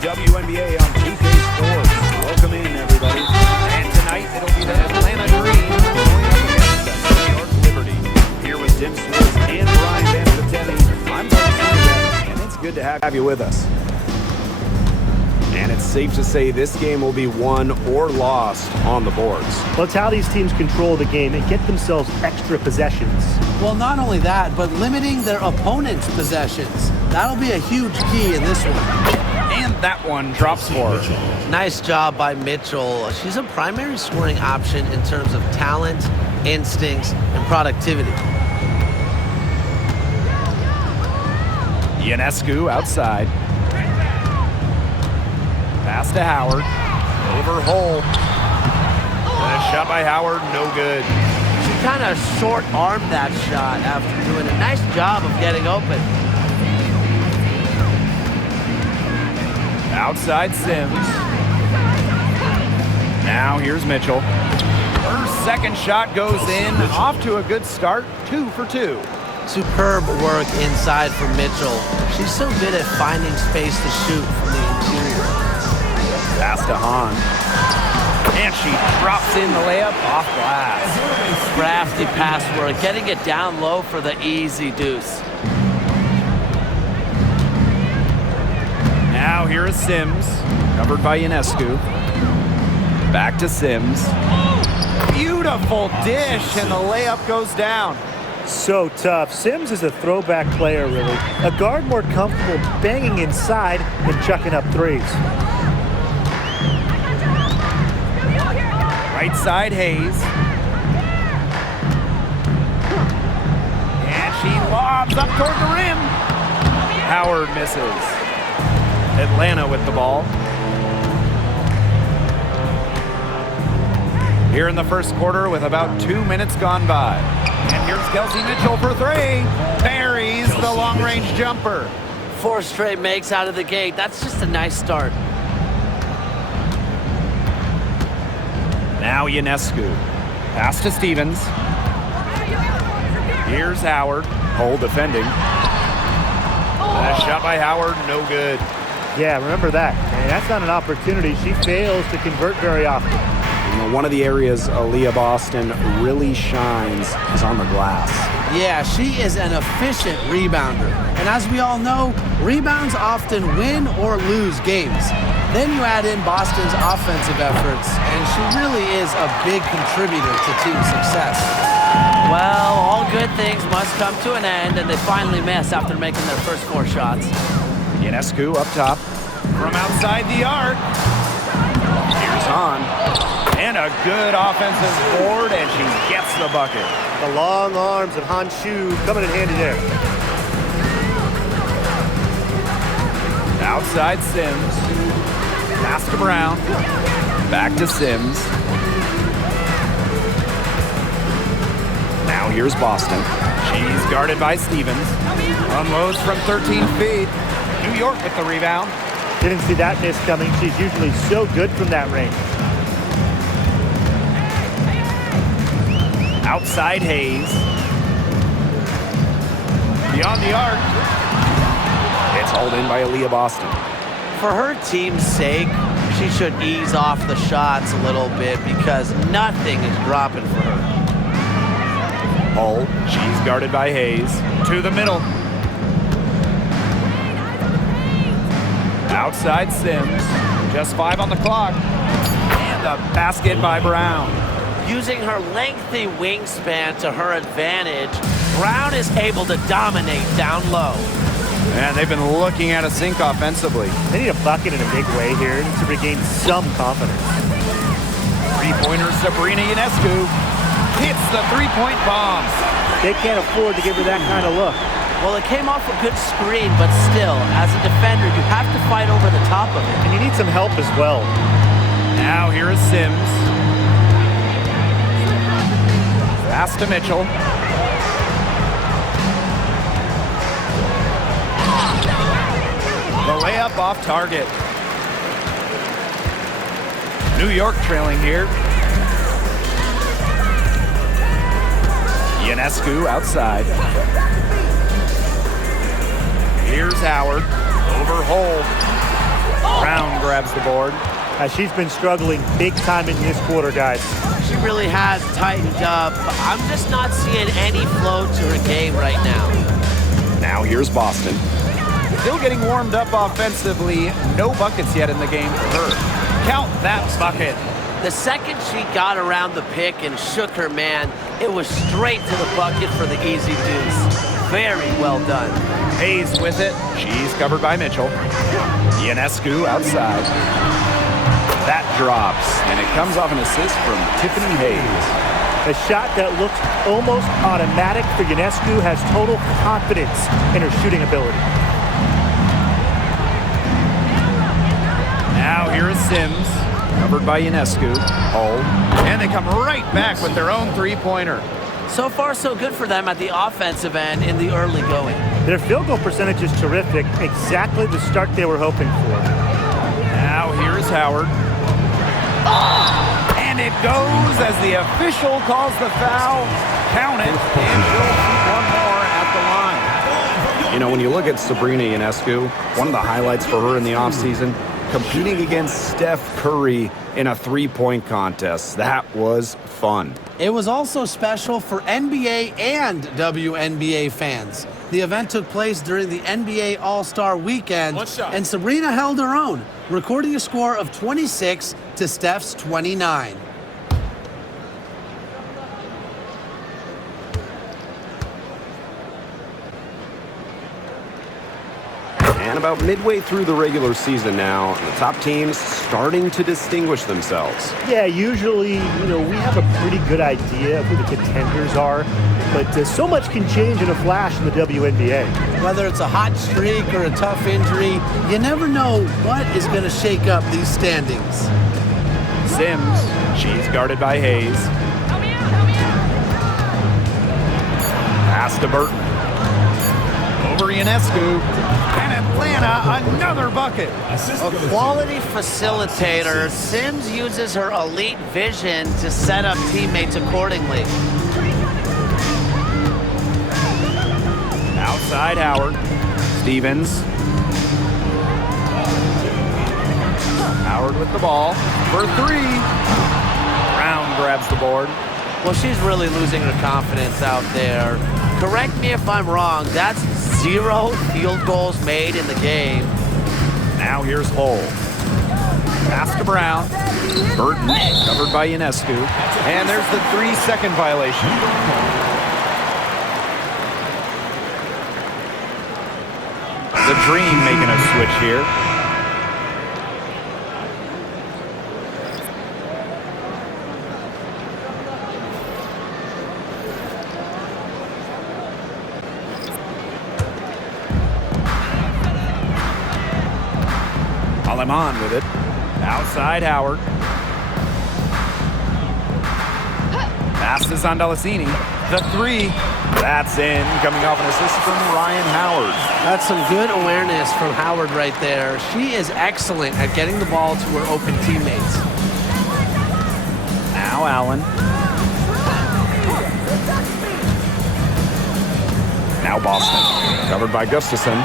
WNBA on 2K Sports. Welcome in, everybody. And tonight, it'll be the Atlanta Dream going up against the New York Liberty. Here with Tim Swift and Brian Van Patetti. I'm Brian Van, and it's good to have you with us. And it's safe to say this game will be won or lost on the boards. Well, it's how these teams control the game and get themselves extra possessions. Well, not only that, but limiting their opponent's possessions. That'll be a huge key in this one. And that one drops for her. Nice job by Mitchell. She's a primary scoring option in terms of talent, instincts, and productivity. Ionescu outside. Pass to Howard. Over Hole. And a shot by Howard, no good. She kind of short-armed that shot after doing a nice job of getting open. Outside Sims. Now here's Mitchell. Her second shot goes in. Off to a good start. 2 for 2. Superb work inside for Mitchell. She's so good at finding space to shoot from the interior. Pass to Hahn. And she drops in the layup off glass. Crafty pass work, getting it down low for the easy deuce. Now here is Sims, covered by Ionescu. Back to Sims. Beautiful dish, and the layup goes down. So tough. Sims is a throwback player, really. A guard more comfortable banging inside than chucking up threes. Right side, Hayes. And she lobs up toward the rim. Howard misses. Atlanta with the ball. Here in the first quarter with about 2 minutes gone by. And here's Kelsey Mitchell for 3. Buries the long-range jumper. 4 straight makes out of the gate. That's just a nice start. Now Ionescu. Pass to Stevens. Here's Howard. Hole defending. And a shot by Howard, no good. Yeah, remember that. And that's not an opportunity. She fails to convert very often. You know, one of the areas Aaliyah Boston really shines is on the glass. Yeah, she is an efficient rebounder. And as we all know, rebounds often win or lose games. Then you add in Boston's offensive efforts, and she really is a big contributor to team success. Well, all good things must come to an end, and they finally miss after making their first 4 shots. Ionescu up top. From outside the arc. Here's Hahn. And a good offensive board, and she gets the bucket. The long arms of Han Shu coming in handy there. Outside Sims. Pass to Brown. Back to Sims. Now here's Boston. She's guarded by Stevens. Unloads from 13 feet. New York with the rebound. Didn't see that miss coming. She's usually so good from that range. Outside Hayes. Beyond the arc. It's hauled in by Aaliyah Boston. For her team's sake, she should ease off the shots a little bit because nothing is dropping for her. Hull, she's guarded by Hayes. To the middle. Outside Sims. Just 5 on the clock. And a basket by Brown. Using her lengthy wingspan to her advantage, Brown is able to dominate down low. And they've been looking at a sink offensively. They need a bucket in a big way here to regain some confidence. Three-pointer Sabrina Ionescu hits the three-point bomb. They can't afford to give her that kind of look. Well, it came off a good screen, but still, as a defender, you have to fight over the top of it. And you need some help as well. Now here is Sims. Pass to Mitchell. The layup off target. New York trailing here. Ionescu outside. Here's Howard. Over Hole. Brown Brown grabs the board. She's been struggling big time in this quarter, guys. She really has tightened up. I'm just not seeing any flow to her game right now. Now here's Boston. Still getting warmed up offensively. No buckets yet in the game for her. Count that bucket. The second she got around the pick and shook her man, it was straight to the bucket for the easy deuce. Very well done. Hayes with it. She's covered by Mitchell. Ionescu outside. That drops, and it comes off an assist from Tiffany Hayes. A shot that looks almost automatic for Ionescu has total confidence in her shooting ability. Now here is Sims, covered by Ionescu. And they come right back with their own three-pointer. So far, so good for them at the offensive end in the early going. Their field goal percentage is terrific, exactly the start they were hoping for. Now here is Howard. And it goes as the official calls the foul. Count it, and she'll shoot one more at the line. You know, when you look at Sabrina Ionescu, one of the highlights for her in the offseason, competing against Steph Curry in a three-point contest. That was fun. It was also special for NBA and WNBA fans. The event took place during the NBA All-Star Weekend, and Sabrina held her own, recording a score of 26 to Steph's 29. And about midway through the regular season now, the top teams starting to distinguish themselves. Yeah, usually, we have a pretty good idea of who the contenders are, but so much can change in a flash in the WNBA. Whether it's a hot streak or a tough injury, you never know what is going to shake up these standings. Sims, she's guarded by Hayes. Pass to Burton. Over Ionescu. And Atlanta, another bucket. A quality facilitator, Sims uses her elite vision to set up teammates accordingly. Outside Howard. Stevens. Howard with the ball for three. Brown grabs the board. Well, she's really losing her confidence out there. Correct me if I'm wrong, that's 0 field goals made in the game. Now here's Hull. Pass to Brown. Burton, covered by Ionescu. And there's the 3-second violation. The Dream making a switch here. On with it. Outside Howard. Passes on Delacini. The three. That's in. Coming off an assist from Ryan Howard. That's some good awareness from Howard right there. She is excellent at getting the ball to her open teammates. Now Allen. Now Boston. Covered by Gustafson.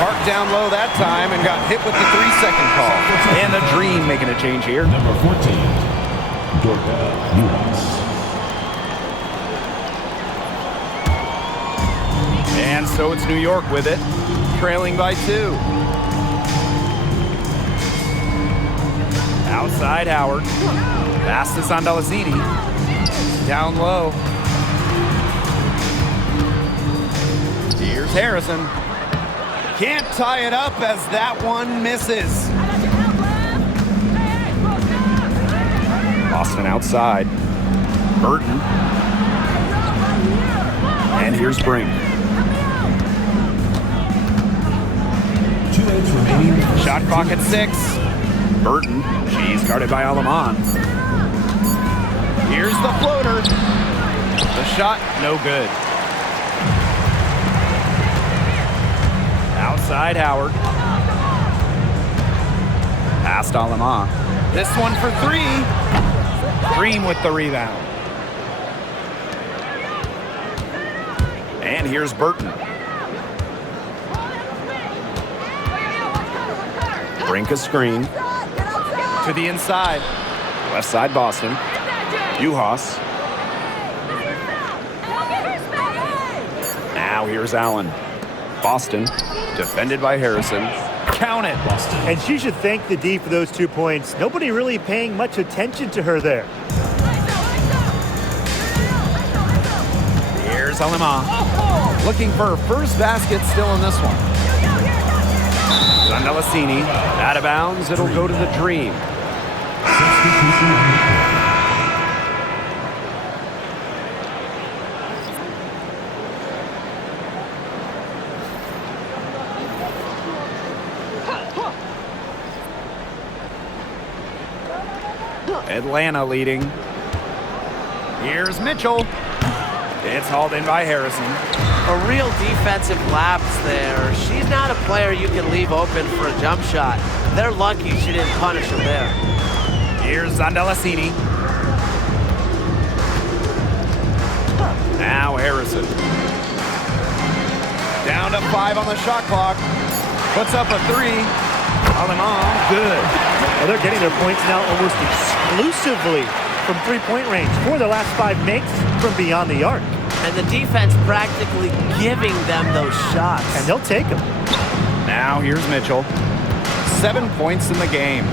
Parked down low that time and got hit with the 3-second call. And the Dream making a change here. Number 14, Dorka Nunes. And so it's New York with it, trailing by 2. Outside Howard. Fastest on Delacini. Down low. Here's Harrison. Can't tie it up as that one misses. Boston outside. Burton. And here's Brink. 2 minutes remaining. Shot clock at 6. Burton. She's guarded by Alaman. Here's the floater. The shot, no good. Outside Howard. Past Alama. This one for 3. Dream with the rebound. And here's Burton. Brink a screen. To the inside. Left side Boston. Uhas. Now here's Allen. Boston. Defended by Harrison. Count it. And she should thank the D for those 2 points. Nobody really paying much attention to her there. Here's Alema. Looking for her first basket still in this one. Zandalasini. Out of bounds. It'll go to the Dream. Atlanta leading. Here's Mitchell. It's hauled in by Harrison. A real defensive lapse there. She's not a player you can leave open for a jump shot. They're lucky she didn't punish him there. Here's Zandalasini. Now Harrison. Down to 5 on the shot clock. Puts up a 3. Alemán, good. Well, they're getting their points now almost exclusively from three-point range. 4 of their last 5 makes from beyond the arc. And the defense practically giving them those shots. And they'll take them. Now here's Mitchell. 7 points in the game.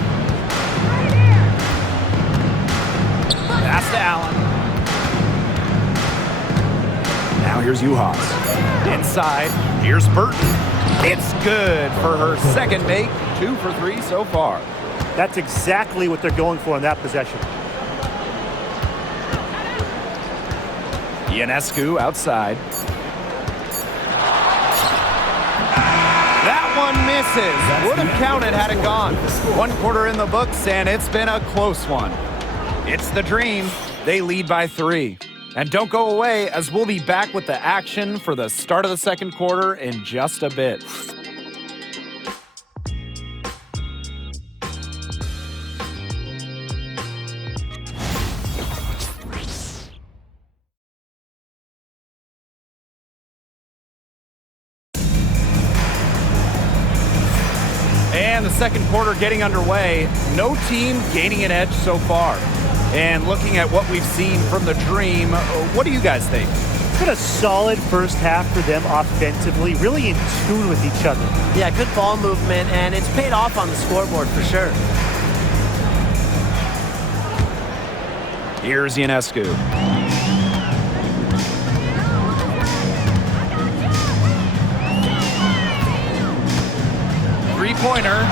Pass to Allen. Now here's Uhas. Inside. Here's Burton. It's good for her second make. 2 for 3 so far. That's exactly what they're going for in that possession. Ionescu outside. That one misses. Would have counted had it gone. 1 quarter in the books, and it's been a close one. It's the Dream. They lead by 3. And don't go away, as we'll be back with the action for the start of the second quarter in just a bit. And the second quarter getting underway. No team gaining an edge so far. And looking at what we've seen from the Dream, what do you guys think? It's been a solid first half for them offensively, really in tune with each other. Yeah, good ball movement, and it's paid off on the scoreboard for sure. Here's Ionescu. Three-pointer.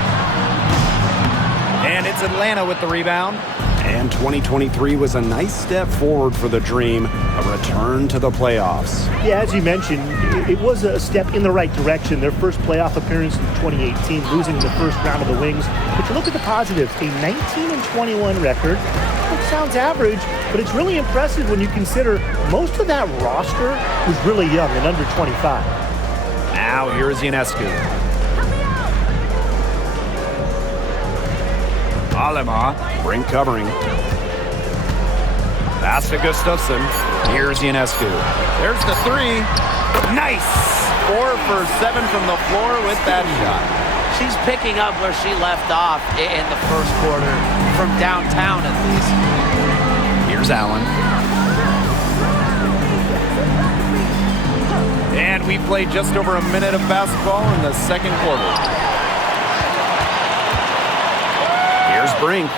And it's Atlanta with the rebound. And 2023 was a nice step forward for the Dream, a return to the playoffs. Yeah, as you mentioned, it was a step in the right direction. Their first playoff appearance in 2018, losing the first round of the Wings. But you look at the positives, a 19-21 record. It sounds average, but it's really impressive when you consider most of that roster was really young and under 25. Now here's Ionescu. Alema, Brink covering. Pass to Gustafsson. Here's Ionescu. There's the 3. Nice! 4 for 7 from the floor with that shot. She's picking up where she left off in the first quarter, from downtown at least. Here's Allen. And we played just over a minute of basketball in the second quarter. Here's Brink.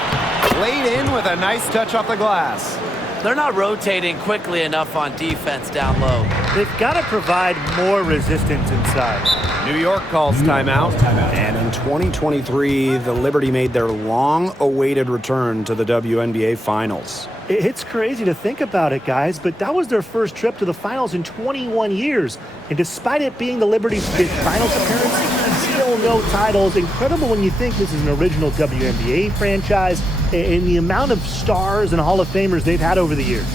Laid in with a nice touch off the glass. They're not rotating quickly enough on defense down low. They've got to provide more resistance inside. New York calls timeout. And in 2023, the Liberty made their long-awaited return to the WNBA Finals. It's crazy to think about it, guys, but that was their first trip to the finals in 21 years. And despite it being the Liberty's fifth finals appearance, still no titles. Incredible when you think this is an original WNBA franchise and the amount of stars and Hall of Famers they've had over the years.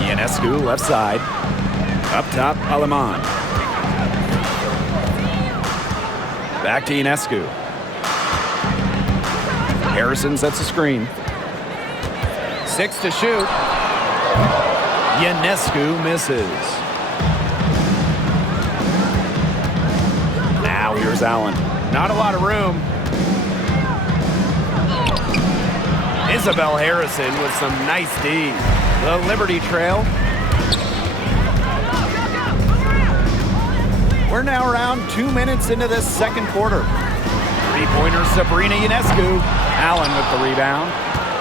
Ionescu left side. Up top, Aleman. Back to Ionescu. Harrison sets a screen. 6 to shoot. Ionescu misses. Now here's Allen. Not a lot of room. Isabel Harrison with some nice D. The Liberty trail. We're now around 2 minutes into this second quarter. Three-pointer Sabrina Ionescu. Allen with the rebound.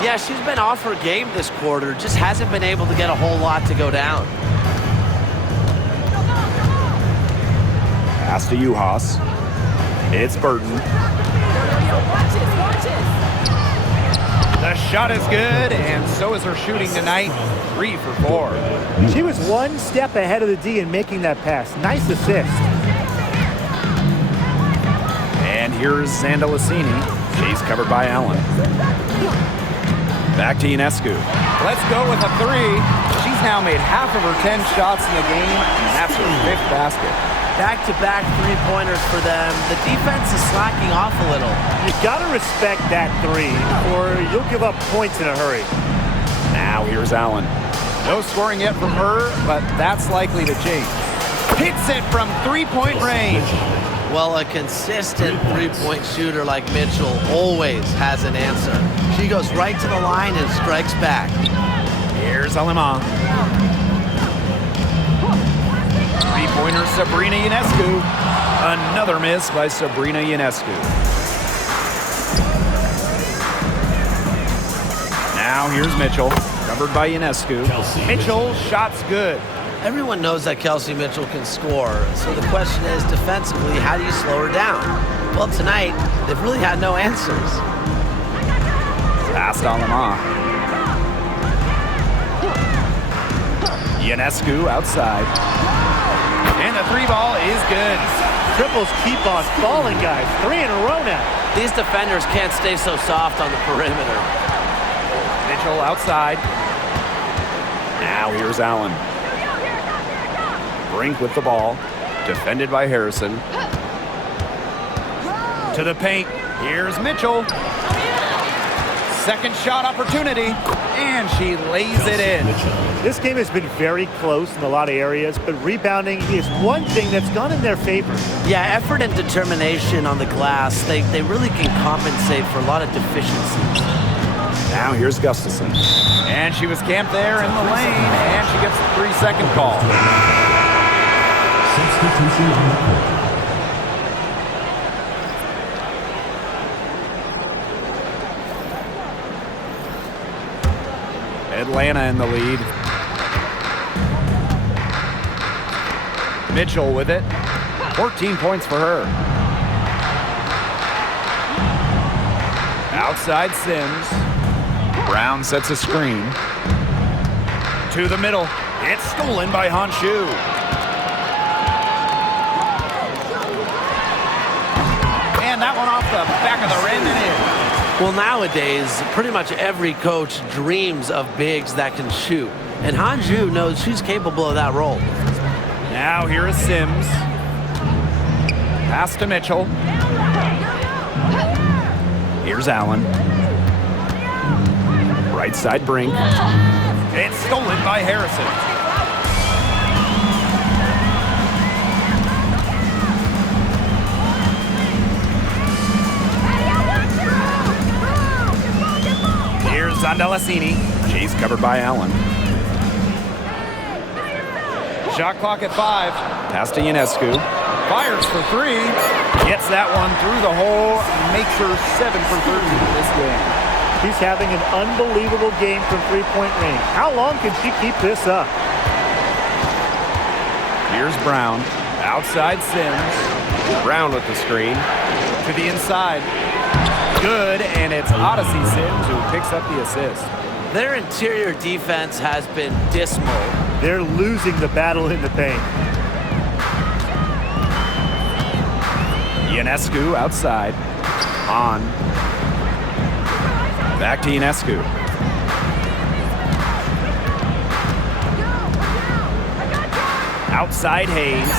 Yeah, she's been off her game this quarter. Just hasn't been able to get a whole lot to go down. Pass to Uhas. It's Burton. The shot is good, and so is her shooting tonight. 3 for 4. She was one step ahead of the D in making that pass. Nice assist. And here's Zandalicini. She's covered by Allen. Back to Ionescu. Let's go with a 3. She's now made half of her 10 shots in the game, and that's her 5th basket. Back-to-back three-pointers for them. The defense is slacking off a little. You've got to respect that 3, or you'll give up points in a hurry. Now here's Allen. No scoring yet from her, but that's likely to change. Hits it from three-point range. Well, a consistent three-point shooter like Mitchell always has an answer. She goes right to the line and strikes back. Here's Aleman. Three-pointer Sabrina Ionescu. Another miss by Sabrina Ionescu. Now here's Mitchell, covered by Ionescu. Mitchell, shot's good. Everyone knows that Kelsey Mitchell can score, so the question is, defensively, how do you slow her down? Well, tonight, they've really had no answers. Pass to Aleman. Ionescu outside. And the 3-ball is good. Triples keep on falling, guys. 3 in a row now. These defenders can't stay so soft on the perimeter. Mitchell outside. Now here's Allen. Brink with the ball. Defended by Harrison. To the paint. Here's Mitchell. Second shot opportunity. And she lays it in. This game has been very close in a lot of areas, but rebounding is one thing that's gone in their favor. Yeah, effort and determination on the glass, they really can compensate for a lot of deficiencies. Now here's Gustafson. And she was camped there in the lane, and she gets the 3-second call. Substitution on the court. Atlanta in the lead. Mitchell with it. 14 points for her. Outside Sims. Brown sets a screen. To the middle. It's stolen by Honshu. And that one off the back of the rim and in. Well, nowadays, pretty much every coach dreams of bigs that can shoot. And Honshu knows she's capable of that role. Now here is Sims. Pass to Mitchell. Here's Allen. Right side Brink. It's stolen by Harrison. Here's Zandalicini. She's covered by Allen. Shot clock at 5. Pass to Ionescu. Fires for 3. Gets that one through the hole. Makes her 7 for 13 this game. She's having an unbelievable game from three-point range. How long can she keep this up? Here's Brown. Outside Sims. Brown with the screen. To the inside. Good, and it's Odyssey Sims who picks up the assist. Their interior defense has been dismal. They're losing the battle in the paint. Ionescu outside. On. Back to Ionescu. Outside Hayes.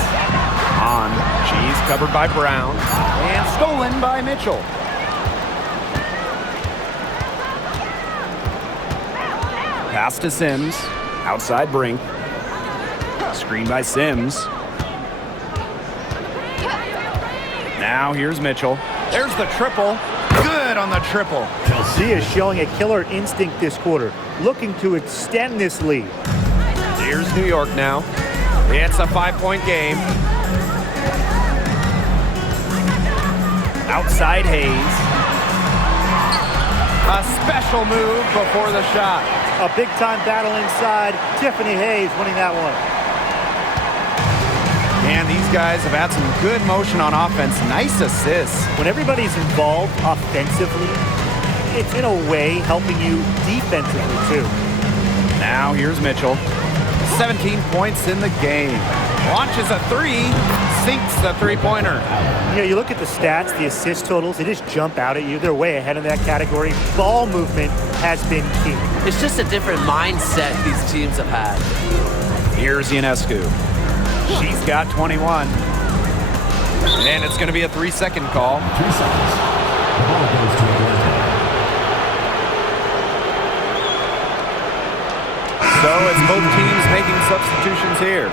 On. She's covered by Brown. And stolen by Mitchell. Pass to Sims. Outside Brink. Screen by Sims. Now here's Mitchell. There's the triple. Good on the triple. She is showing a killer instinct this quarter, looking to extend this lead. Here's New York now. It's a 5-point game. Outside Hayes. A special move before the shot. A big-time battle inside. Tiffany Hayes winning that one. And these guys have had some good motion on offense. Nice assists. When everybody's involved offensively, it's in a way helping you defensively too. Now here's Mitchell. 17 points in the game. Launches a three, sinks the three-pointer. You know, you look at the stats, the assist totals, they just jump out at you. They're way ahead in that category. Ball movement has been key. It's just a different mindset these teams have had. Here's Ionescu. She's got 21. And it's going to be a 3-second call. 3 seconds. The ball goes to Atlanta. So it's both teams making substitutions here.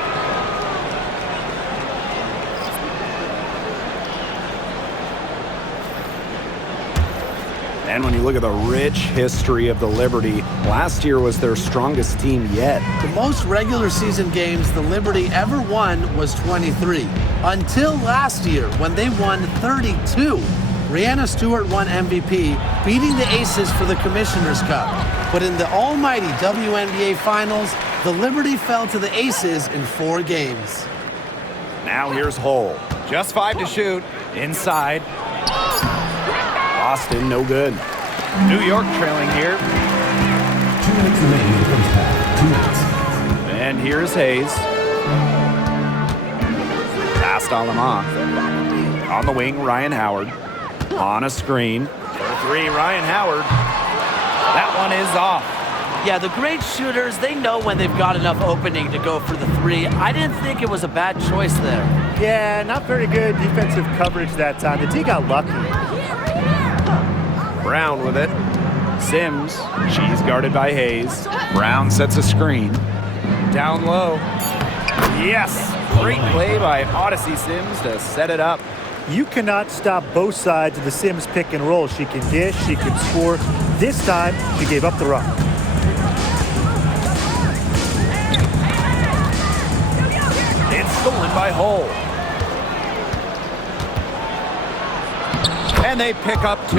And when you look at the rich history of the Liberty, last year was their strongest team yet. The most regular season games the Liberty ever won was 23. Until last year when they won 32. Rihanna Stewart won MVP, beating the Aces for the Commissioner's Cup. But in the almighty WNBA Finals, the Liberty fell to the Aces in 4 games. Now here's Hull. Just 5 to shoot. Inside. Boston, no good. New York trailing here. 2 minutes remaining in the first half. 2 minutes. And here's Hayes. Past Alama. On the wing, Ryan Howard. On a screen. For 3, Ryan Howard. That one is off. Yeah, the great shooters, they know when they've got enough opening to go for the 3. I didn't think it was a bad choice there. Yeah, not very good defensive coverage that time. The D got lucky. Brown with it. Sims. She's guarded by Hayes. Brown sets a screen. Down low. Yes! Great play by Odyssey Sims to set it up. You cannot stop both sides of the Sims pick and roll. She can dish, she can score. This time, she gave up the rock. It's stolen by Hull. And they pick up 2.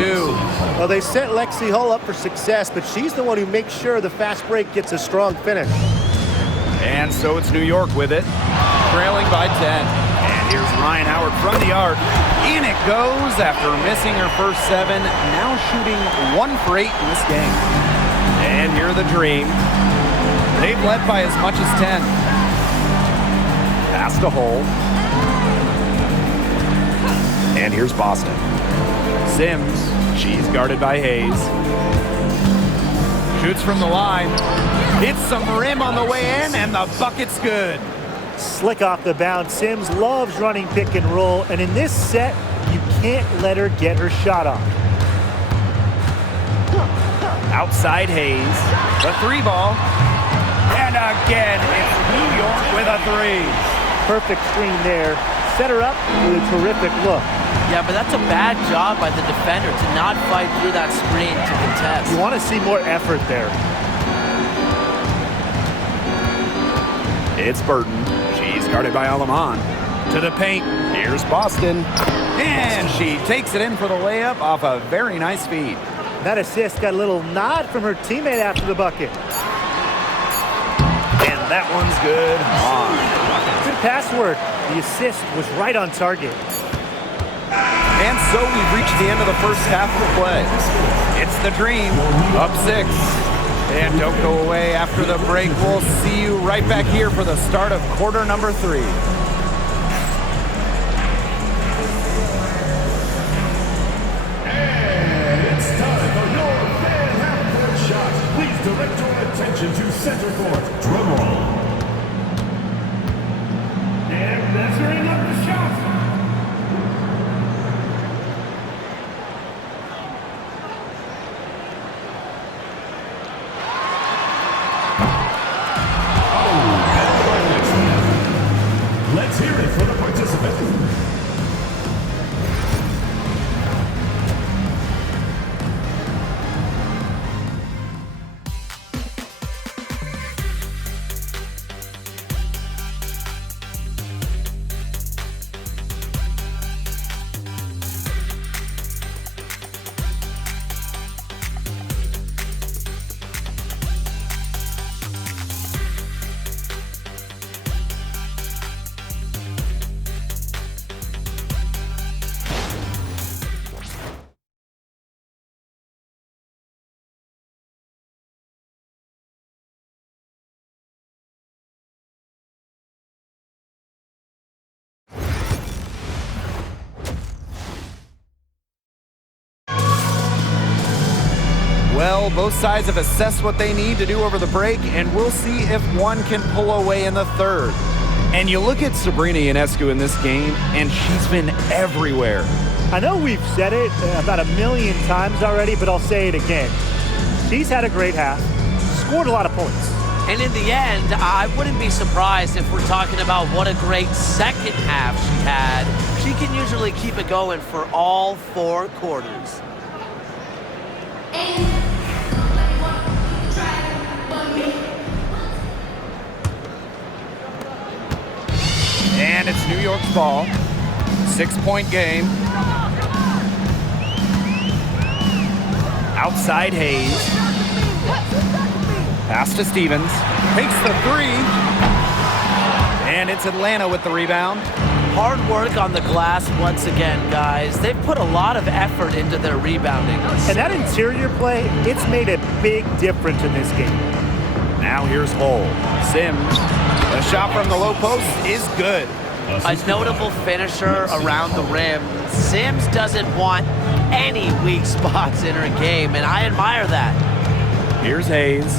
Well, they set Lexi Hull up for success, but she's the one who makes sure the fast break gets a strong finish. And so it's New York with it, trailing by 10. And here's Ryan Howard from the arc. In it goes after missing her first 7, now shooting 1 for 8 in this game. And here the Dream. They've led by as much as 10. Pass to Hull. And here's Boston. Sims, she's guarded by Hayes. Shoots from the line. Hits some rim on the way in, and the bucket's good. Slick off the bounce. Sims loves running pick and roll, and in this set, you can't let her get her shot off. Outside Hayes, the 3 ball. And again, it's New York with a 3. Perfect screen there. Set her up with a terrific look. Yeah, but that's a bad job by the defender to not fight through that screen to contest. You want to see more effort there. It's Burton. She's guarded by Alaman. To the paint. Here's Boston. And she takes it in for the layup off a very nice feed. That assist got a little nod from her teammate after the bucket. And that one's good. On. Good pass work. The assist was right on target. And so we've reached the end of the first half of the play. It's the Dream, up 6. And don't go away after the break. We'll see you right back here for the start of quarter number 3. And it's time for your fan Well, both sides have assessed what they need to do over the break, and we'll see if one can pull away in the third. And you look at Sabrina Ionescu in this game, and she's been everywhere. I know we've said it about 1,000,000 times already, but I'll say it again. She's had a great half, scored a lot of points. And in the end, I wouldn't be surprised if we're talking about what a great second half she had. She can usually keep it going for all 4 quarters. And it's New York's ball. 6-point game. Outside Hayes. Pass to Stevens. Takes the 3. And it's Atlanta with the rebound. Hard work on the glass once again, guys. They've put a lot of effort into their rebounding. And that interior play, it's made a big difference in this game. Now here's Hull. Sims. The shot from the low post is good. A notable finisher around the rim. Sims doesn't want any weak spots in her game, and I admire that. Here's Hayes.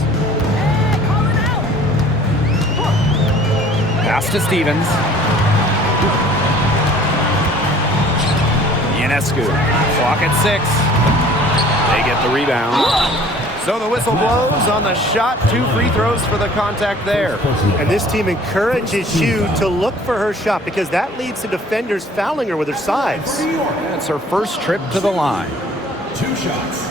Pass to Stevens. Ionescu. Clock at 6. They get the rebound. So the whistle blows on the shot. 2 free throws for the contact there. And this team encourages you to look for her shot because that leads to defenders fouling her with her sides. It's her first trip to the line. 2 shots.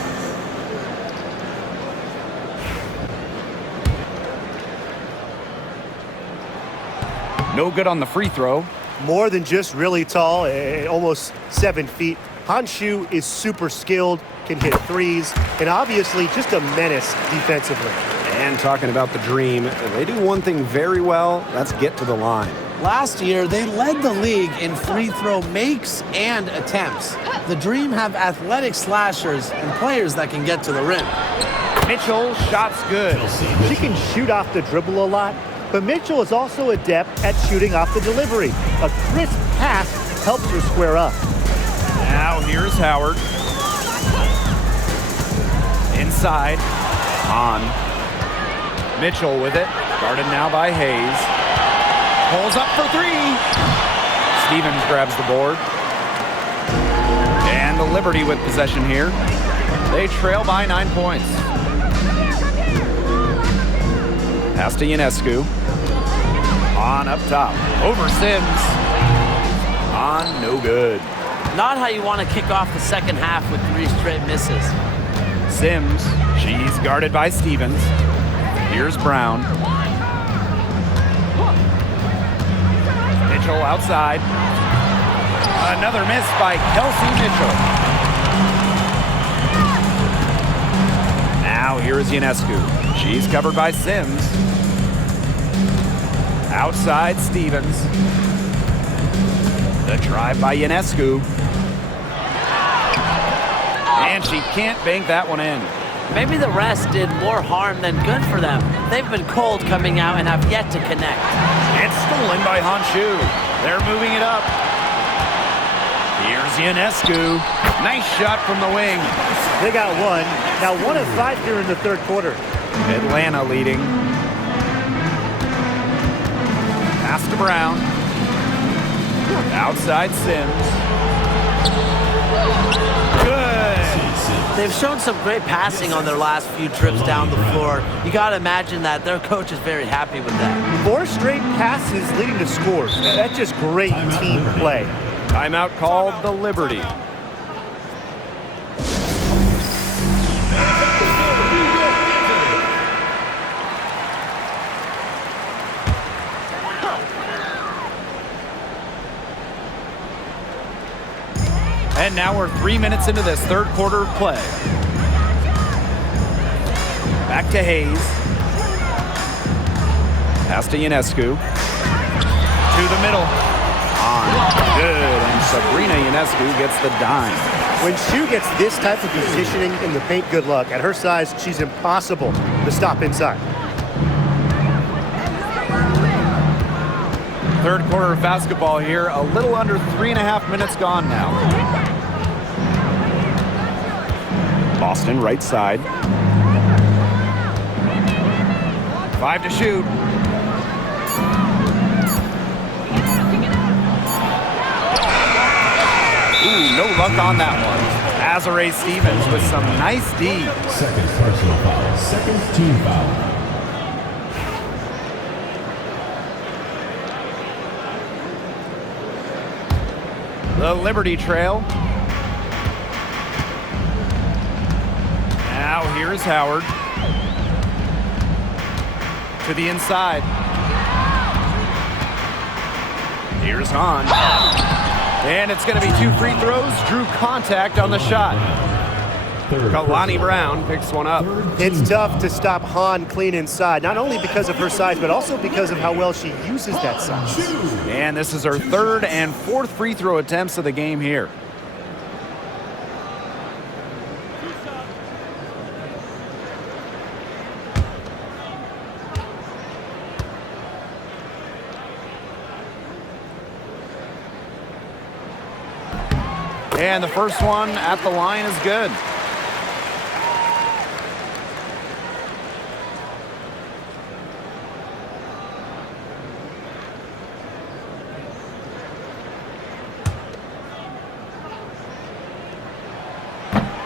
No good on the free throw. More than just really tall, almost 7 feet. Hanshu is super skilled, can hit threes, and obviously just a menace defensively. And talking about the dream, they do one thing very well, that's get to the line. Last year, they led the league in free throw makes and attempts. The Dream have athletic slashers and players that can get to the rim. Mitchell, shot's good. She can shoot off the dribble a lot, but Mitchell is also adept at shooting off the delivery. A crisp pass helps her square up. Now here's Howard. Inside. On. Mitchell with it. Guarded now by Hayes. Pulls up for 3. Stevens grabs the board. And the Liberty with possession here. They trail by 9 points. Pass to Ionescu. On up top. Over Sims. On, no good. Not how you want to kick off the second half with 3 straight misses. Sims. She's guarded by Stevens. Here's Brown. Mitchell outside. Another miss by Kelsey Mitchell. Now here is Ionescu. She's covered by Sims. Outside Stevens. The drive by Ionescu. And she can't bank that one in. Maybe the rest did more harm than good for them. They've been cold coming out and have yet to connect. It's stolen by Hanshu. They're moving it up. Here's Ionescu. Nice shot from the wing. They got one. Now 1 of 5 here in the third quarter. Atlanta leading. Pass to Brown. Outside Sims. Good. They've shown some great passing on their last few trips down the floor. You got to imagine that their coach is very happy with that. 4 straight passes leading to scores. That's just great team play. Timeout called the Liberty. And now we're 3 minutes into this third quarter of play. Back to Hayes. Pass to Ionescu. To the middle. On. Good. And Sabrina Ionescu gets the dime. When Shu gets this type of positioning in the paint, good luck. At her size, she's impossible to stop inside. Third quarter of basketball here. A little under 3.5 minutes gone now. Boston right side. 5 to shoot. Ooh, no luck on that one. Azare Stevens with some nice D. Second personal foul. Second team foul. The Liberty Trail. Now here's Howard. To the inside. Here's Hahn. And it's going to be 2 free throws. Drew contact on the shot. Kalani Brown picks one up. It's tough to stop Hahn clean inside, not only because of her size, but also because of how well she uses that size. And this is her 3rd and 4th free throw attempts of the game here. And the first one at the line is good.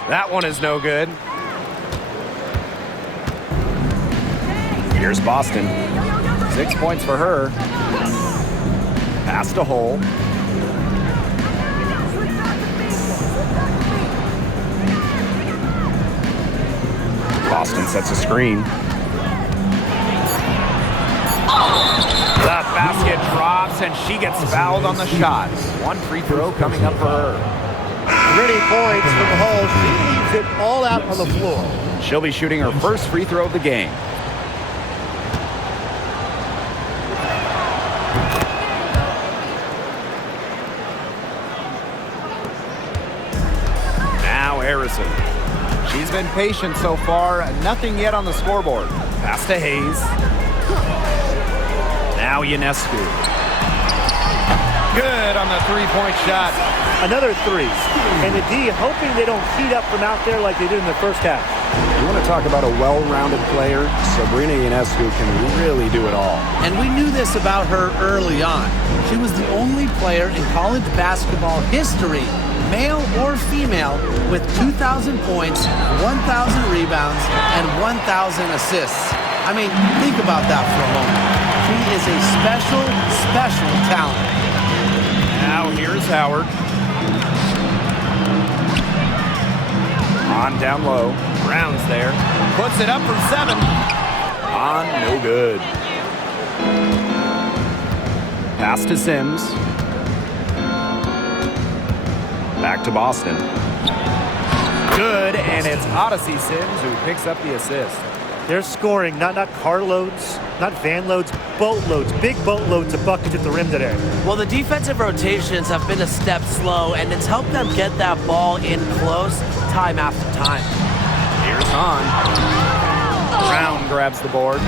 That one is no good. Here's Boston. 6 points for her. Pass to Hole. Boston sets a screen. The basket drops and she gets fouled on the shot. 1 free throw coming up for her. Gritty points from Hull. She leaves it all out on the floor. She'll be shooting her first free throw of the game. Now Harrison. She's been patient so far, nothing yet on the scoreboard. Pass to Hayes. Now Ionescu. Good on the 3-point shot. Another 3. And the D hoping they don't heat up from out there like they did in the first half. You want to talk about a well-rounded player? Sabrina Ionescu can really do it all. And we knew this about her early on. She was the only player in college basketball history, male or female, with 2,000 points, 1,000 rebounds, and 1,000 assists. I mean, think about that for a moment. She is a special, special talent. Now here's Howard. On down low. Brown's there. Puts it up from 7. On, no good. Pass to Sims. Back to Boston. Good, and it's Odyssey Sims who picks up the assist. They're scoring not carloads, not van loads, boatloads, big boatloads of buckets at the rim today. Well, the defensive rotations have been a step slow, and it's helped them get that ball in close time after time. Here's Hahn. Brown grabs the board.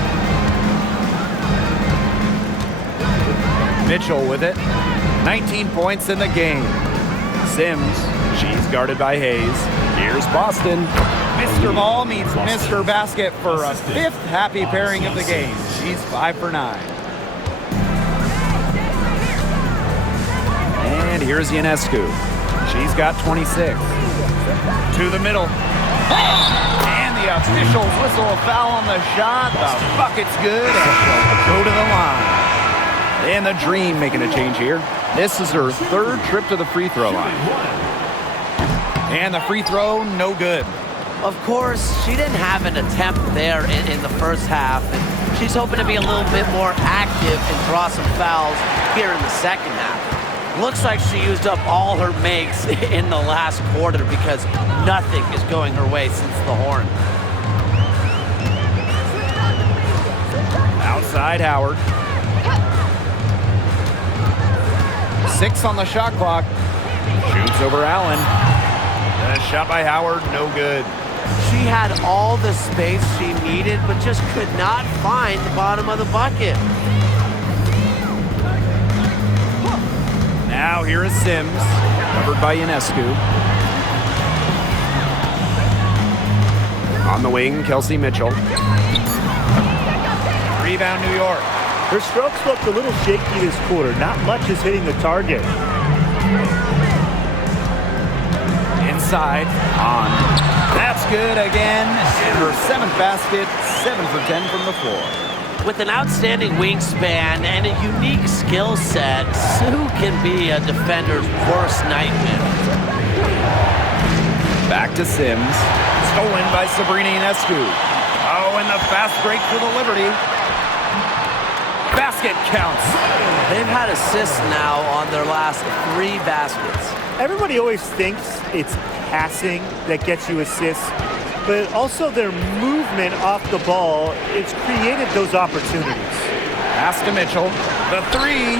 Mitchell with it. 19 points in the game. Sims, she's guarded by Hayes. Here's Boston. Mr. Ball meets Mr. Basket for a 5th happy pairing of the game. She's 5 for 9. And here's Ionescu. She's got 26. To the middle. And the officials whistle a foul on the shot. The bucket's good, and she'll go to the line. And the Dream making a change here. This is her 3rd trip to the free throw line. And the free throw, no good. Of course, she didn't have an attempt there in the first half, and she's hoping to be a little bit more active and draw some fouls here in the second half. Looks like she used up all her makes in the last quarter because nothing is going her way since the horn. Outside Howard. 6 on the shot clock. Shoots over Allen. And a shot by Howard, no good. She had all the space she needed, but just could not find the bottom of the bucket. Now here is Sims, covered by Ionescu. On the wing, Kelsey Mitchell. Rebound, New York. Her strokes looked a little shaky this quarter. Not much is hitting the target. Inside, on. That's good again. And her 7th basket, 7 for 10 from the floor. With an outstanding wingspan and a unique skill set, Sue can be a defender's worst nightmare. Back to Sims. Stolen by Sabrina Ionescu. Oh, and the fast break for the Liberty. Basket counts. They've had assists now on their last 3 baskets. Everybody always thinks it's passing that gets you assists, but also their movement off the ball, it's created those opportunities. Pass to Mitchell. The 3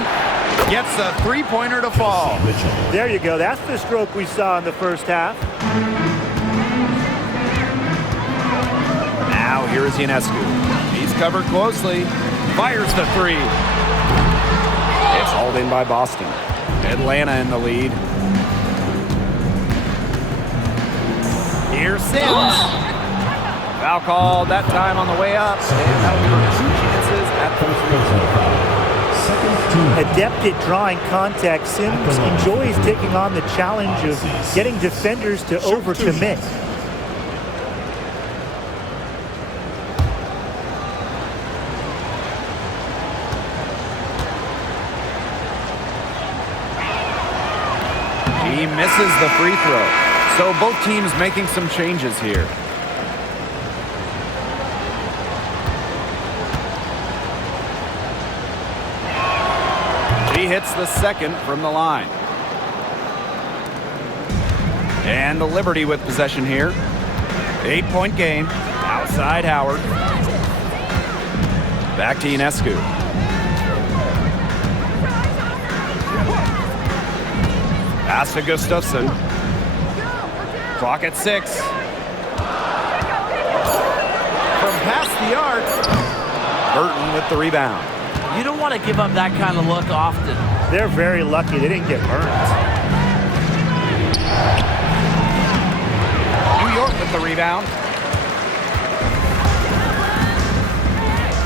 gets a 3-pointer to fall. There you go. That's the stroke we saw in the first half. Now here is Ionescu. He's covered closely. Fires the 3. It's hauled in by Boston. Atlanta in the lead. Here's Sims. Foul called that time on the way up. And that'll be her 2 chances at the free throw. Adept at drawing contact, Sims enjoys taking on the challenge of getting defenders to overcommit. He misses the free throw. So both teams making some changes here. She hits the 2nd from the line. And the Liberty with possession here. 8-point game. Outside Howard. Back to Ionescu. Pass to Gustafsson. Clock at 6. From past the arc. Burton with the rebound. You don't want to give up that kind of look often. They're very lucky they didn't get burned. New York with the rebound.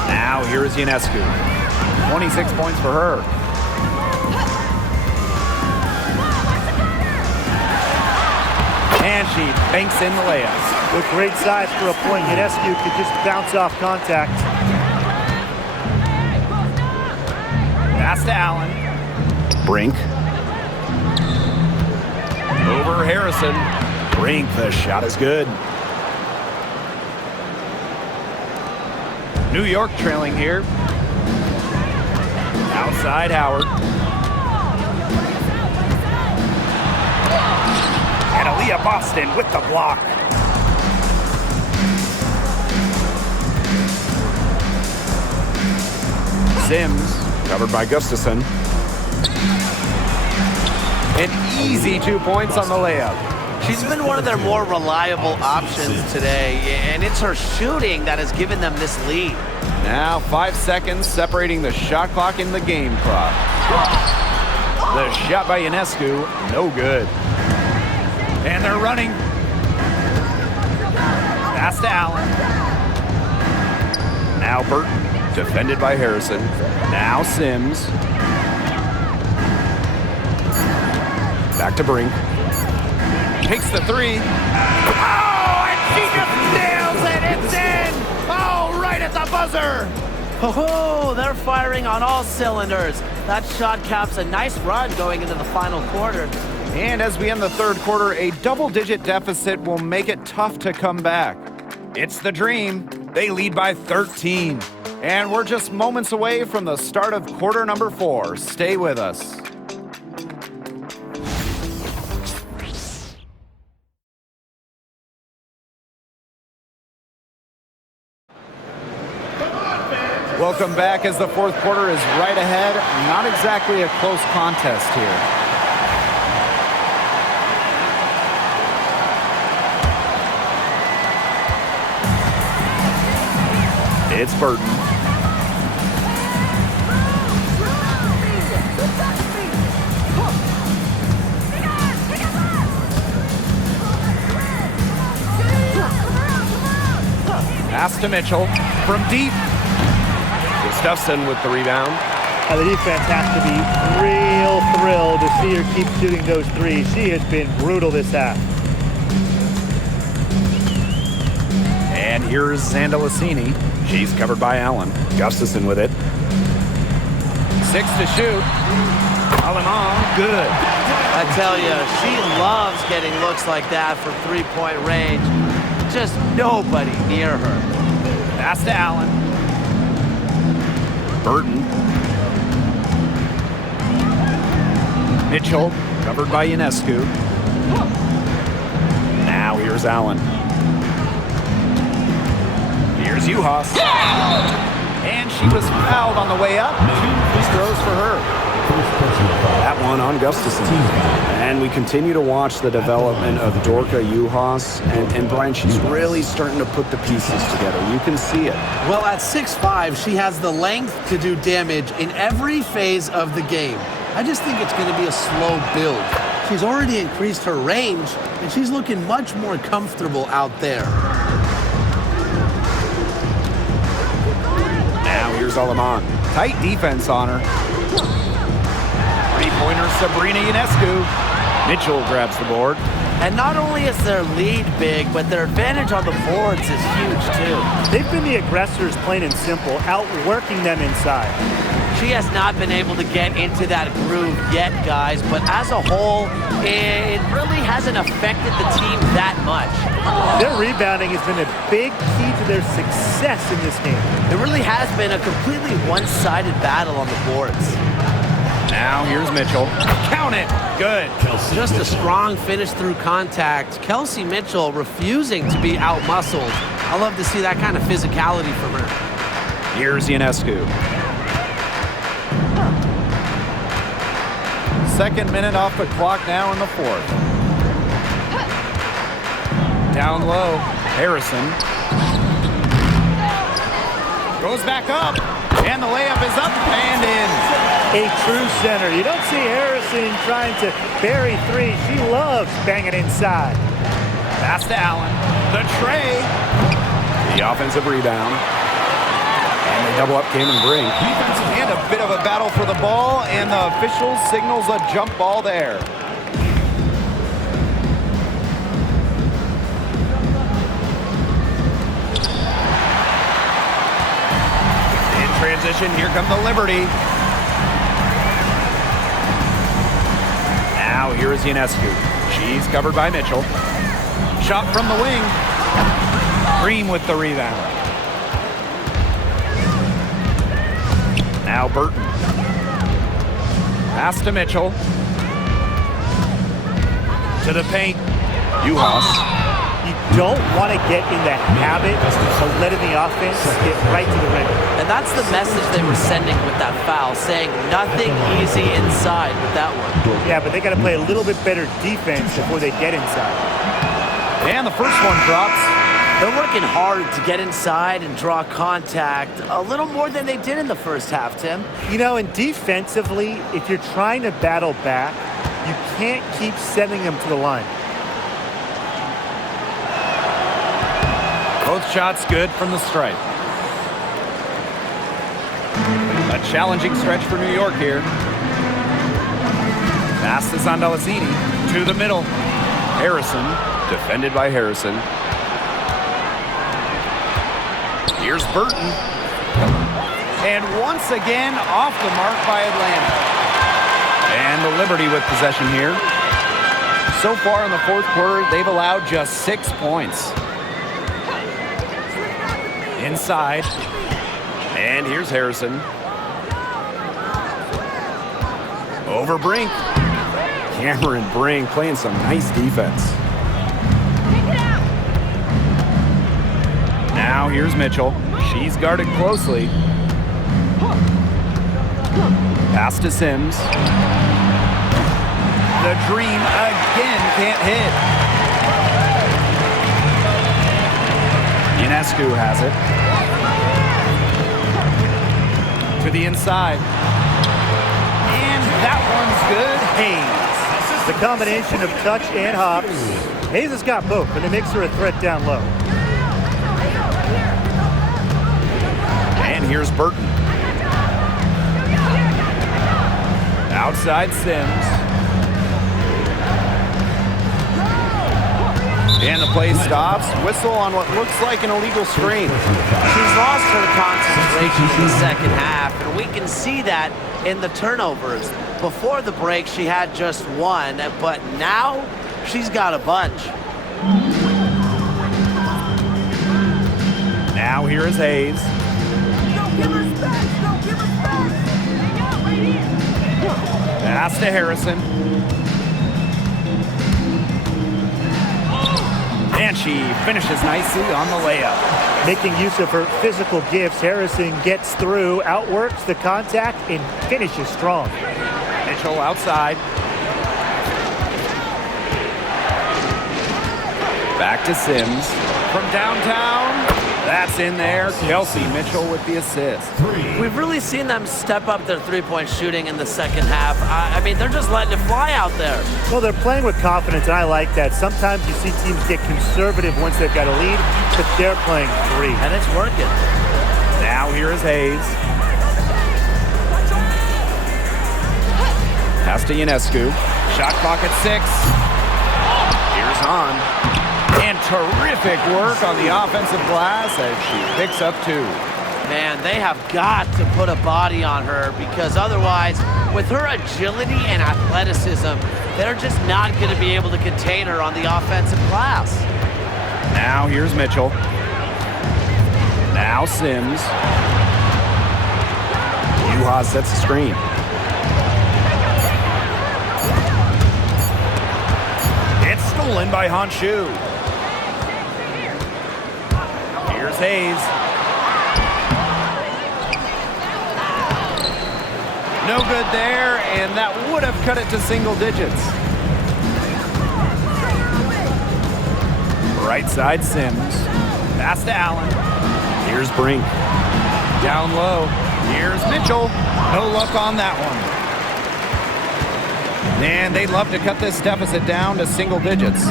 Now here is Ionescu. 26 points for her. And she banks in the layup. With great size for a point, Ionescu could just bounce off contact. Pass to Allen. Brink. Over Harrison. Brink, the shot is good. New York trailing here. Outside Howard. And Aaliyah Boston with the block. Sims. Covered by Gustafsson. An easy 2 points on the layup. She's been one of their more reliable options today, and it's her shooting that has given them this lead. Now 5 seconds separating the shot clock and the game clock. The shot by Ionescu, no good. And they're running. Pass to Allen. Now Burton, defended by Harrison. Now Sims. Back to Brink. Takes the 3. Oh, and she just nails it. It's in. Oh, right at the buzzer. Oh, they're firing on all cylinders. That shot caps a nice run going into the final quarter. And as we end the 3rd quarter, a double-digit deficit will make it tough to come back. It's the Dream. They lead by 13. And we're just moments away from the start of quarter number 4. Stay with us. Welcome back as the 4th quarter is right ahead. Not exactly a close contest here. It's Burton. Pass to Mitchell from deep. Gustafson with the rebound. The defense has to be real thrilled to see her keep shooting those threes. She has been brutal this half. And here's Zandalicini. She's covered by Allen. Gustafson with it. 6 to shoot. Alemán, good. I tell you, she loves getting looks like that from three-point range. Just nobody near her. Pass to Allen. Burton. Mitchell, covered by Ionescu. Now here's Allen. Here's Juhas. And she was fouled on the way up. 2 free throws for her. That one on Gustafson. And we continue to watch the development of Dorka Juhas. And Brian, she's really starting to put the pieces together. You can see it. Well, at 6'5", she has the length to do damage in every phase of the game. I just think it's going to be a slow build. She's already increased her range, and she's looking much more comfortable out there. Now here's Alemán. Tight defense on her. Three-pointer Sabrina Ionescu. Mitchell grabs the board. And not only is their lead big, but their advantage on the boards is huge, too. They've been the aggressors, plain and simple, outworking them inside. She has not been able to get into that groove yet, guys, but as a whole, it really hasn't affected the team that much. Their rebounding has been a big key to their success in this game. It really has been a completely one-sided battle on the boards. Now here's Mitchell. Count it. Good. Just a strong finish through contact. Kelsey Mitchell refusing to be out-muscled. I love to see that kind of physicality from her. Here's Ionescu. Second minute off the clock now in the fourth. Down low, Harrison. Goes back up, and the layup is up and in. A true center. You don't see Harrison trying to bury three. She loves banging inside. Pass to Allen. The tray. The offensive rebound. And they double up Cameron Brink. And a bit of a battle for the ball, and the official signals a jump ball there. In transition, here come the Liberty. Now here is Ionescu. She's covered by Mitchell. Shot from the wing. Green with the rebound. Now Burton. Pass to Mitchell. To the paint. Juhas. You don't want to get in the habit of letting the offense get right to the rim. And that's the message they were sending with that foul, saying nothing easy inside with that one. Yeah, but they got to play a little bit better defense before they get inside. And the first one drops. They're working hard to get inside and draw contact a little more than they did in the first half, Tim. You know, and defensively, if you're trying to battle back, you can't keep sending them to the line. Both shots good from the stripe. A challenging stretch for New York here. Pass to Zandalicini. To the middle. Harrison. Defended by Harrison. Here's Burton. And once again, off the mark by Atlanta. And the Liberty with possession here. So far in the fourth quarter, they've allowed just 6 points. Inside. And here's Harrison. Over Brink. Cameron Brink playing some nice defense. Now here's Mitchell. She's guarded closely. Pass to Sims. The Dream again can't hit. Ionescu has it. To the inside. And that one's good. Hayes. The combination of touch and hops. Hayes has got both, and it makes her a threat down low. And here's Burton. Outside Sims. And the play stops. Whistle on what looks like an illegal screen. She's lost her concentration in the second half, and we can see that in the turnovers. Before the break, she had just one, but now she's got a bunch. Now here is Hayes. Pass to Harrison. And she finishes nicely on the layup. Making use of her physical gifts, Harrison gets through, outworks the contact, and finishes strong. Mitchell outside. Back to Sims. From downtown. That's in there. Kelsey Mitchell with the assist. We've really seen them step up their three-point shooting in the second half. I mean, they're just letting it fly out there. Well, they're playing with confidence, and I like that. Sometimes you see teams get conservative once they've got a lead, but they're playing free. And it's working. Now here is Hayes. Pass to Ionescu. Shot clock at 6. Here's on. And terrific work on the offensive glass as she picks up 2. Man, they have got to put a body on her because otherwise, with her agility and athleticism, they're just not going to be able to contain her on the offensive glass. Now here's Mitchell. Now Sims. Yuha sets the screen. It's stolen by Honshu. Here's Hayes. No good there, and that would have cut it to single digits. Right side Sims. Pass to Allen. Here's Brink. Down low. Here's Mitchell. No luck on that one. And they'd love to cut this deficit down to single digits.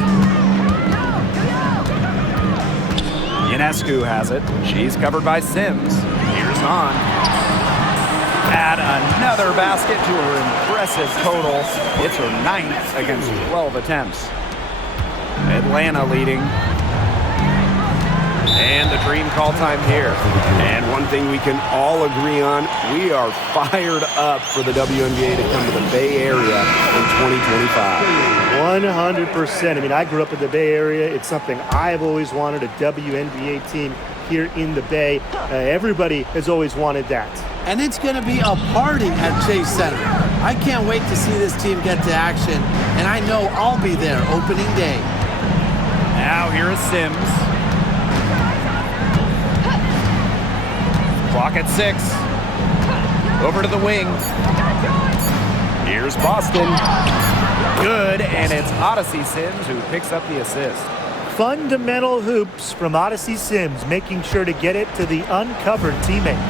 Ionescu has it. She's covered by Sims. Here's on. Add another basket to her impressive total. It's her 9th against 12 attempts. Atlanta leading. And the dream call time here. And one thing we can all agree on, we are fired up for the WNBA to come to the Bay Area in 2025. 100%. I mean, I grew up in the Bay Area. It's something I've always wanted, a WNBA team here in the Bay. Everybody has always wanted that. And it's going to be a party at Chase Center. I can't wait to see this team get to action, and I know I'll be there opening day. Now here is Sims. Clock at 6. Over to the wing. Here's Boston. Good, and it's Odyssey Sims who picks up the assist. Fundamental hoops from Odyssey Sims, making sure to get it to the uncovered teammate.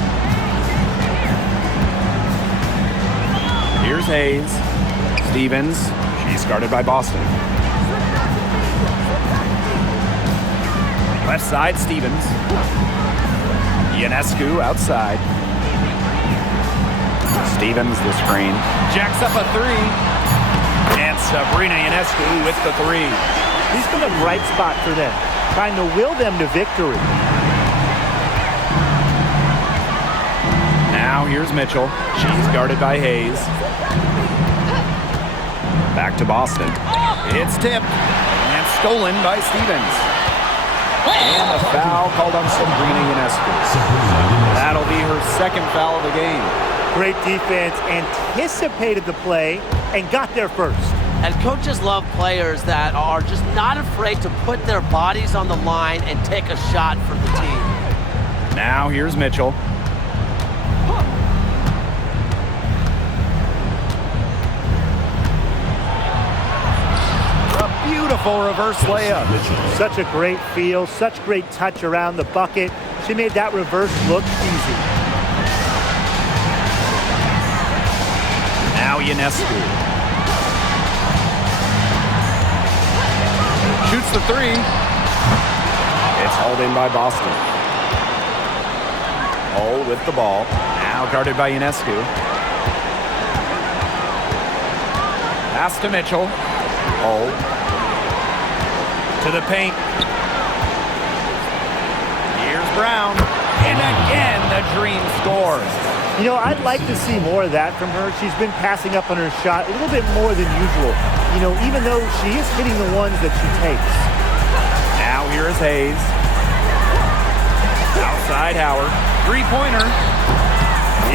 Here's Hayes. Stevens. She's guarded by Boston. Left side, Stevens. Ionescu outside. Stevens the screen. Jacks up a 3. And Sabrina Ionescu with the 3. He's been a bright spot for them, trying to will them to victory. Now here's Mitchell. She's guarded by Hayes. Back to Boston. It's tipped and stolen by Stevens. And a foul called on Sabrina Ionescu. That'll be her 2nd foul of the game. Great defense, anticipated the play, and got there first. And coaches love players that are just not afraid to put their bodies on the line and take a shot for the team. Now here's Mitchell. A beautiful reverse layup. Such a great feel, such great touch around the bucket. She made that reverse look easy. Now Ionescu. Shoots the 3. It's hauled in by Boston. Hull with the ball. Now guarded by Ionescu. Pass to Mitchell. Oh. To the paint. Here's Brown. And again, the Dream scores. You know, I'd like to see more of that from her. She's been passing up on her shot a little bit more than usual. You know, even though she is hitting the ones that she takes. Now here is Hayes. Outside Howard. Three-pointer.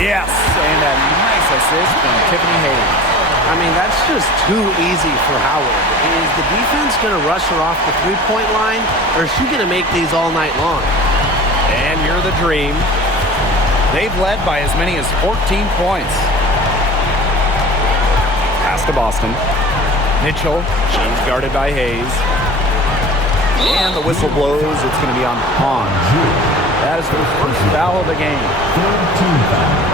Yes, and a nice assist from Tiffany Hayes. I mean, that's just too easy for Howard. Is the defense going to rush her off the three-point line, or is she going to make these all night long? And you're the Dream. They've led by as many as 14 points. Pass to Boston. Mitchell. She's guarded by Hayes. And the whistle blows. It's going to be on Hahn. That is the first foul of the game. Third team foul.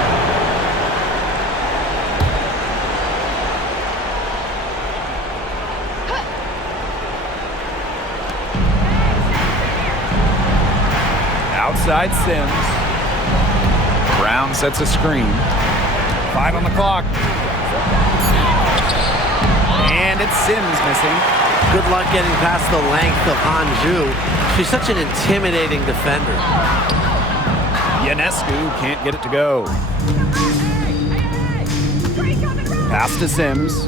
Outside Sims. Brown sets a screen. 5 on the clock. And it's Sims missing. Good luck getting past the length of Hanju. She's such an intimidating defender. Ionescu can't get it to go. Pass to Sims.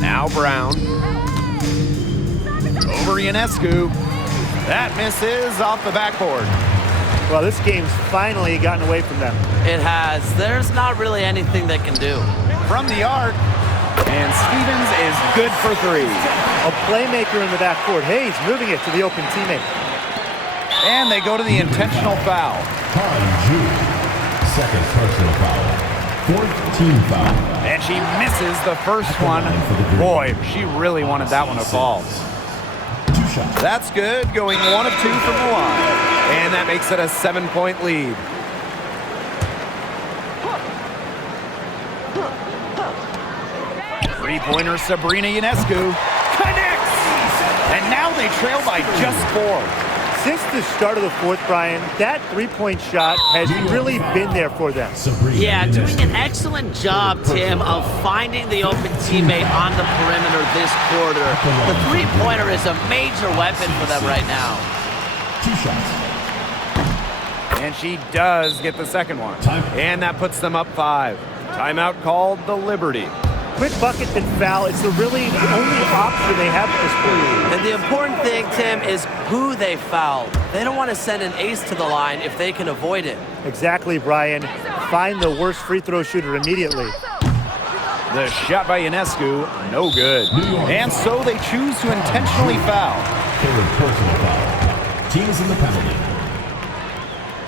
Now Brown. Over Ionescu. That misses off the backboard. Well, this game's finally gotten away from them. It has. There's not really anything they can do. From the arc. And Stevens is good for 3. A playmaker in the backcourt. Hayes moving it to the open teammate. And they go to the intentional foul. Hanju. Second personal foul. Fourth team foul. And she misses the first one. Boy, she really wanted that one to fall. 2 shots. That's good, going 1 of 2 from the line. And that makes it a 7-point lead. Three-pointer Sabrina Ionescu connects! And now they trail by just 4. Since the start of the fourth, Brian, that three-point shot has really been there for them. Yeah, doing an excellent job, Tim, of finding the open teammate on the perimeter this quarter. The three-pointer is a major weapon for them right now. 2 shots. And she does get the second one. And that puts them up 5. Timeout called the Liberty. Quick bucket and foul. It's really the only option they have at this point. And the important thing, Tim, is who they foul. They don't want to send an ace to the line if they can avoid it. Exactly, Brian. Find the worst free throw shooter immediately. The shot by Ionescu, no good. And so they choose to intentionally foul. Third personal foul. Teams in the penalty.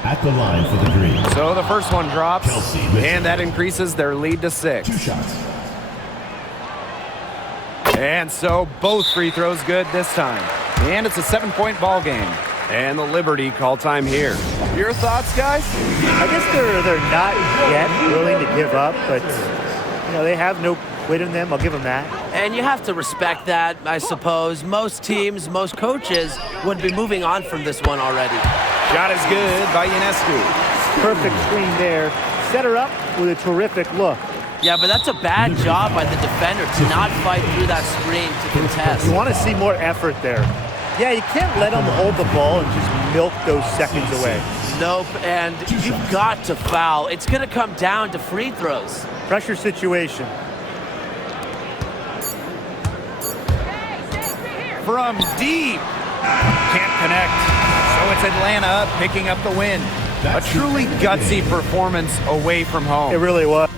At the line for the Green. So the first one drops, Kelsey, and that increases their lead to 6. 2 shots. And so both free throws good this time. And it's a 7-point ball game. And the Liberty call time here. Your thoughts, guys? I guess they're not yet willing to give up, but you know, they have no quit in them. I'll give them that. And you have to respect that, I suppose. Most teams, most coaches would be moving on from this one already. Shot is good by Ionescu. Perfect screen there. Set her up with a terrific look. Yeah, but that's a bad job by the defender to not fight through that screen to contest. You want to see more effort there. Yeah, you can't let them hold the ball and just milk those seconds away. Nope, and you've got to foul. It's going to come down to free throws. Pressure situation. From deep. Can't connect. So it's Atlanta picking up the win. A truly gutsy performance away from home. It really was.